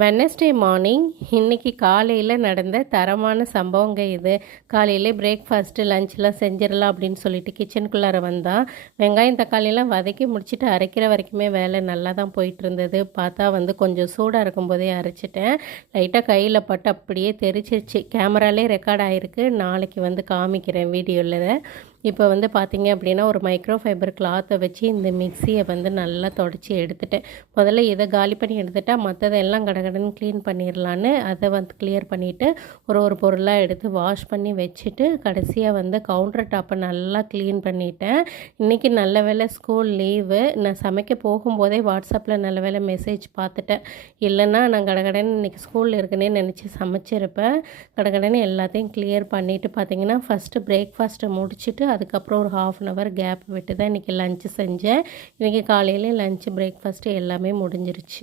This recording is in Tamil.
வெட்னஸ்டே மார்னிங் இன்றைக்கி காலையில் நடந்த தரமான சம்பவங்க இது. காலையிலே பிரேக்ஃபாஸ்ட்டு லஞ்ச்லாம் செஞ்சிடலாம் அப்படின்னு சொல்லிட்டு கிச்சனுக்குள்ளார வந்தால் வெங்காயம் தக்காளியெல்லாம் வதக்கி முடிச்சுட்டு அரைக்கிற வரைக்குமே வேலை நல்லா தான் போயிட்டு இருந்தது. பார்த்தா கொஞ்சம் சூடாக இருக்கும்போதே அரைச்சிட்டேன். லைட்டாக கையில் பட்டு அப்படியே தெரிச்சிருச்சு. கேமராலே ரெக்கார்ட் ஆகிருக்கு. நாளைக்கு காமிக்கிறேன் வீடியோவில். இப்போ பார்த்தீங்க அப்படின்னா ஒரு மைக்ரோ ஃபைபர் கிளாத்தை வச்சு இந்த மிக்சியை நல்லா தொடச்சி எடுத்துட்டேன். முதல்ல இதை காலி பண்ணி எடுத்துட்டா மற்றதெல்லாம் கடகடன்னு க்ளீன் பண்ணிடலான்னு அதை கிளியர் பண்ணிவிட்டு ஒரு பொருளாக எடுத்து வாஷ் பண்ணி வச்சுட்டு கடைசியாக கவுண்டர் டாப்பை நல்லா க்ளீன் பண்ணிட்டேன். இன்றைக்கி நல்ல வேளை ஸ்கூல் லீவு. நான் சமைக்க போகும்போதே வாட்ஸ்அப்பில் நல்ல வேளை மெசேஜ் பார்த்துட்டேன். இல்லைன்னா நான் கடகடன்னு இன்றைக்கி ஸ்கூலில் இருக்குன்னே நினச்சி சமைச்சிருப்பேன். கடகடன்னு எல்லாத்தையும் கிளியர் பண்ணிவிட்டு பார்த்தீங்கன்னா ஃபஸ்ட்டு பிரேக்ஃபாஸ்ட்டை முடிச்சுட்டு அதுக்கப்புறம் ஒரு 1/2 hour கேப் விட்டு தான் இன்றைக்கி லஞ்சு செஞ்சேன். இன்றைக்கி காலையிலே லஞ்சு பிரேக்ஃபாஸ்ட்டு எல்லாமே முடிஞ்சிருச்சு.